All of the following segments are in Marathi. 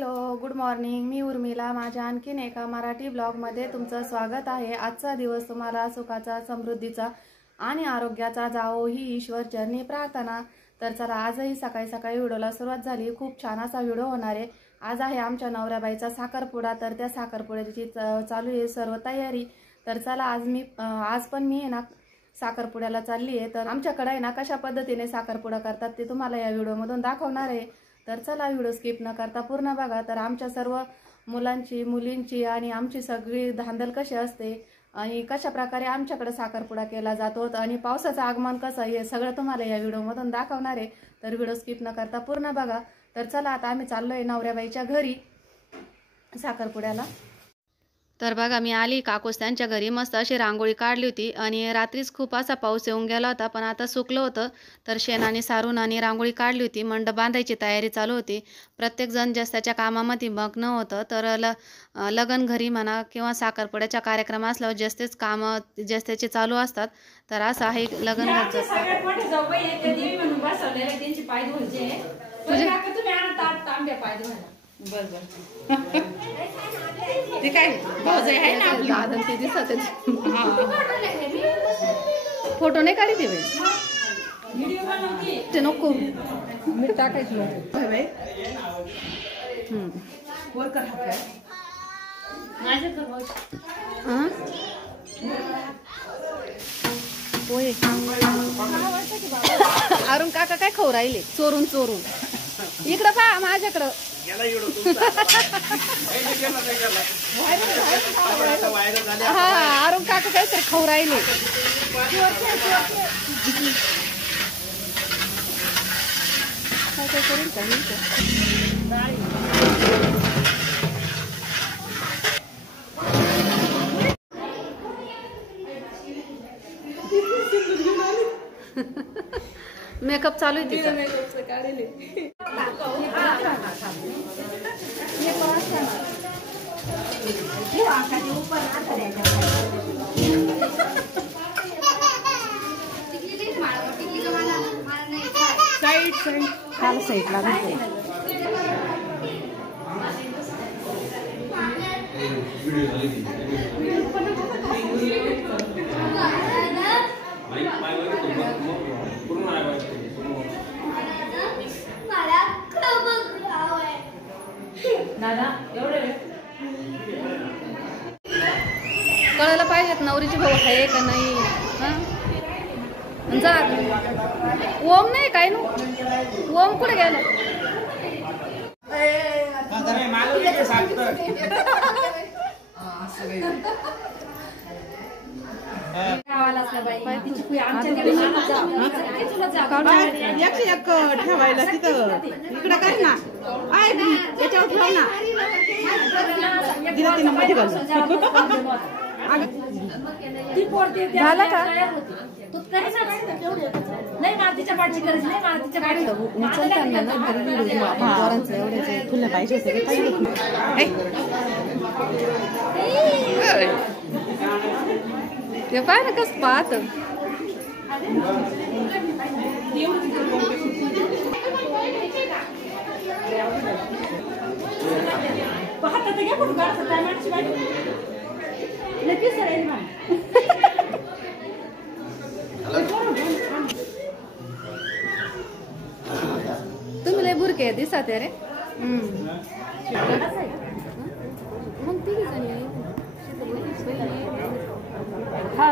Hello, good morning. मी उर्मिला. माझ्या आणखीन एका मराठी ब्लॉगमध्ये तुमचं स्वागत आहे. आजचा दिवस तुम्हाला सुखाचा, समृद्धीचा आणि आरोग्याचा जावो ही ईश्वर चरणी प्रार्थना. तर चला, आजही सकाळी सकाळी व्हिडिओला सुरुवात झाली. खूप छान असा व्हिडिओ होणार आहे. आज आहे आमच्या नवऱ्याबाईचा साखरपुडा. तर त्या साखरपुड्याची चालू आहे सर्व तयारी. तर चला, आज पण मी आहे ना साखरपुड्याला चालली आहे. तर आमच्याकडे आहे ना कशा पद्धतीने साखरपुडा करतात ते तुम्हाला या व्हिडिओमधून दाखवणार आहे. तर चला, व्हिडिओ स्किप न करता पूर्ण बघा. तर आमच्या सर्व मुलांची, मुलींची आणि आमची सगळी धांदल कशी असते आणि कशा प्रकारे आमच्याकडे साखरपुडा केला जातो आणि पावसाचं आगमन कसं हे सगळं तुम्हाला या व्हिडिओमधून दाखवणार आहे. तर व्हिडिओ स्किप न करता पूर्ण बघा. तर चला, आता आम्ही चाललोय नवऱ्याबाईच्या घरी साखरपुड्याला. तर बघा, मी आली. काकूस त्यांच्या घरी मस्त अशी रांगोळी काढली होती आणि रात्रीच खूप असा पाऊस येऊन गेला होता, पण आता सुकलं होतं. तर शेणाने सारून आणि रांगोळी काढली होती. मंडप बांधायची तयारी चालू होती. प्रत्येकजण त्याच्या कामामध्ये मग्न होतं. तर लग्न घरी म्हणा किंवा साखरपुड्याच्या कार्यक्रम असल्यावर जास्तीच कामं त्याचे चालू असतात. तर असं आहे लग्न घरचं. ते काय भाऊजाई आहे ना आपली दादा ते दिसत फोटो नाही काढते ते नको मी टाकायची अरुण काका काय खाऊ राहिले चोरून चोरून. इकडं पहा माझ्याकडं. हा, अरुण काका काहीतरी खाऊ राहिले. काय करेल का मेकअप चालू आहे तिचा. काल साईड लागते. कळायला पाहिजेत नवरीची भाऊ आहे का नाही. जा. ओम नाही काय नु. ओम कुठे गेला. ठेवायला तिथं इकडं काय ना याच्यावर ठेव ना. झाला का फुलं पाहिजे ते पाय ना कस पाहत. तुम्ही लय बुरके दिसत रे. हा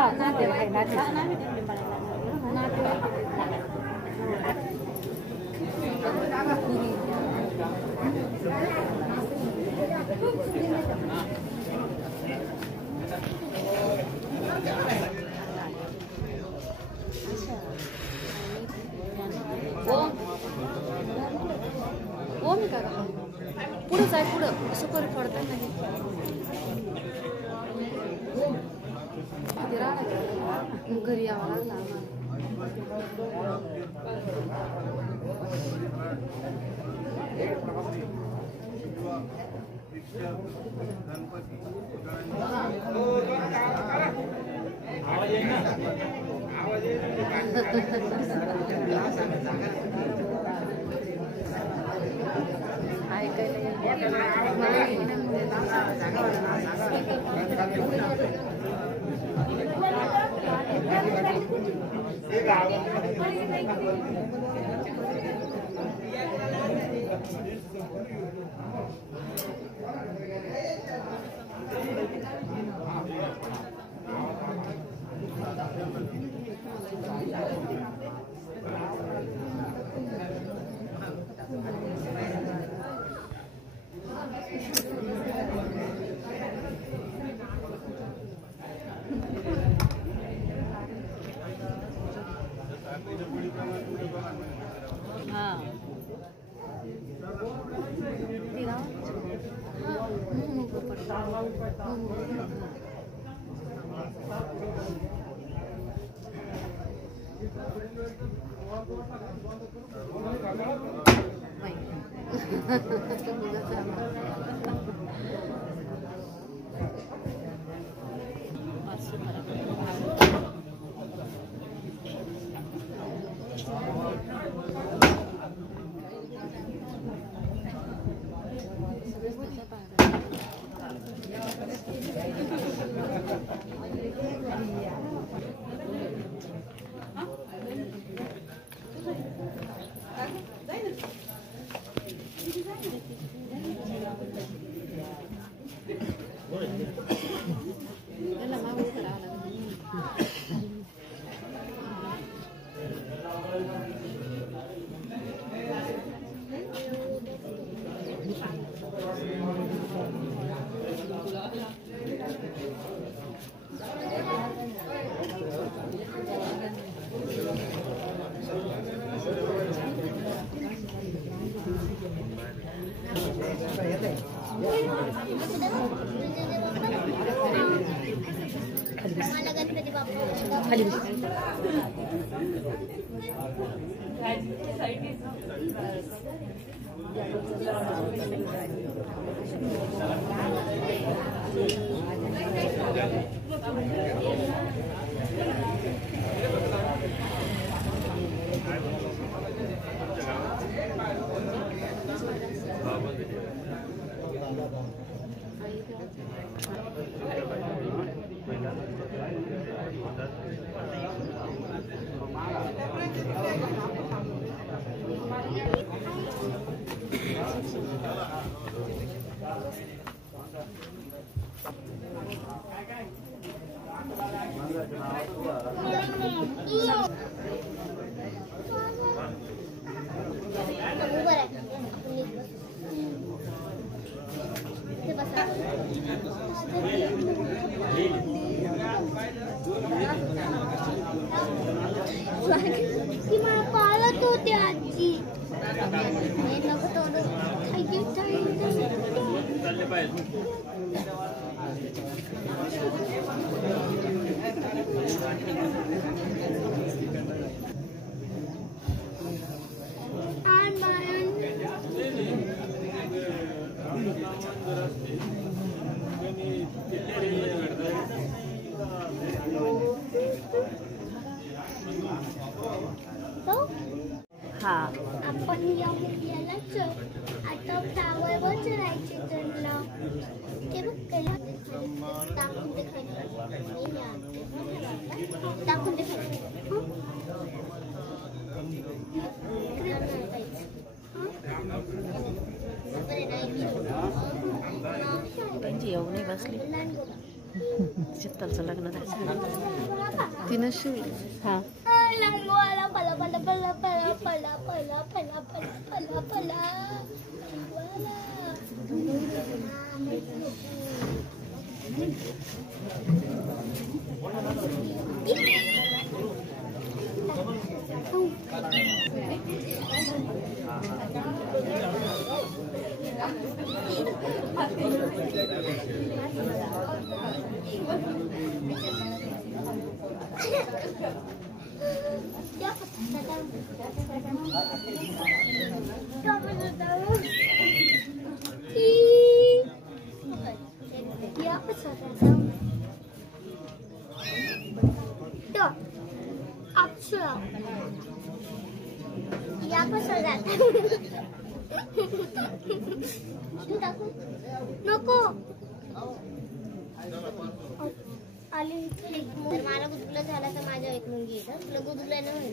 ओम का पुढं जाय पुढं सुपर पडता नाही. घरी यावं लागला ती मला पाळत होती आजी. आपण या मुलाला आता फ्लावरवर चढायचे त्यांना ते बघ पहिला टाकून ते टाकून ते त्यांची येऊ नाही बसली चित्तलचं लग्न तिनं शिवली. हा लंगवाला पला पला पला पला पला पला पला पला पला नको आली तर मला गुदगुला झाला तर माझ्या एक मुलगी येतं तुला गुदगुला नाही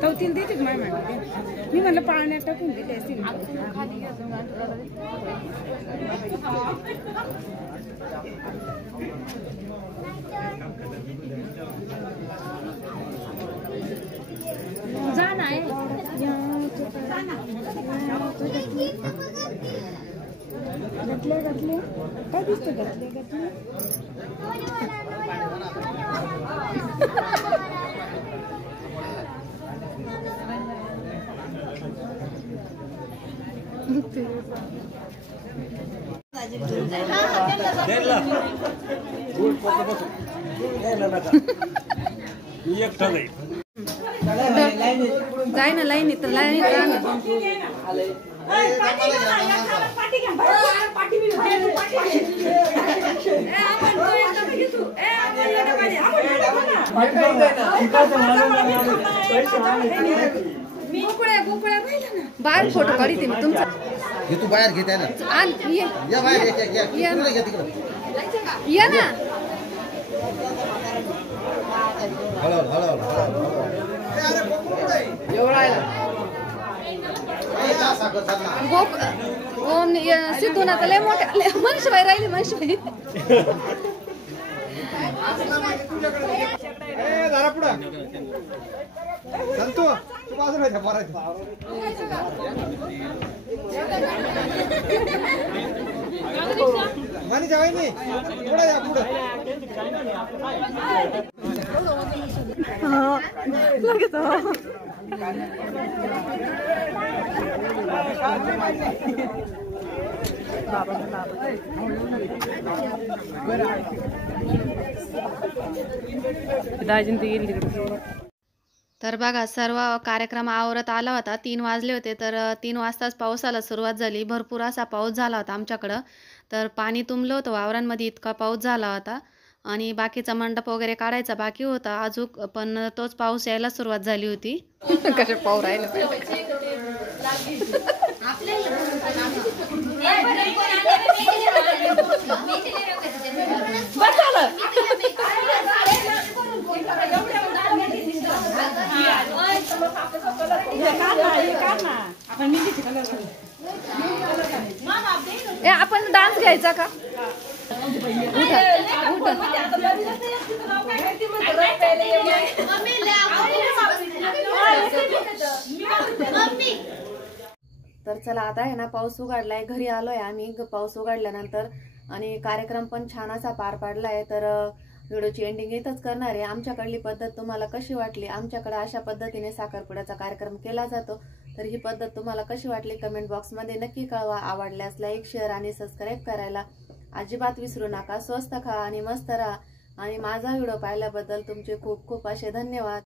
चौथीला देते मी म्हणलं पाण्यात टाकून दिले असतील. जा नाही घातले काय दिसतं घातले जाय ना लाईन तर लाईन बाहेर फोटो काढते मी तुमचा. तू बाहेर घेते ना या बाहेर या ना. सिद्धू ना लय मोठे मनुष्यबाई राहिले मनुष्यबाई. संतू तू बाजूला जा मानी जावाय नाही पुढे या पुढे तर बघा सर्व कार्यक्रम आवरत आला होता. 3 वाजले होते तर 3 वाजताच पावसाला सुरुवात झाली. भरपूर असा पाऊस झाला होता आमच्याकडं. तर पाणी तुंबलं होतं वावरांमध्ये, इतका पाऊस झाला होता. आणि बाकीचा मंडप वगैरे काढायचा बाकी होता अजून, पण तोच पाऊस यायला सुरुवात झाली होती. कसे पाऊस राहिले आपण डान्स घ्यायचा का. तर चला आता आहे ना पाऊस उघडलाय, घरी आलोय आम्ही पाऊस उघडल्यानंतर. आणि कार्यक्रम पण छान असा पार पाडलाय. तर व्हिडिओची एंडिंग इथंच करणार आहे. आमच्याकडली पद्धत तुम्हाला कशी वाटली, आमच्याकडे अशा पद्धतीने साखरपुड्याचा कार्यक्रम केला जातो. तर ही पद्धत तुम्हाला कशी वाटली कमेंट बॉक्समध्ये नक्की कळवा. आवडल्यास लाईक शेअर आणि सबस्क्राईब करायला अजिबात विसरू नका. स्वस्त खा आणि मस्त राहा. आणि माझा व्हिडिओ पाहिल्याबद्दल तुमचे खूप खूप असे धन्यवाद.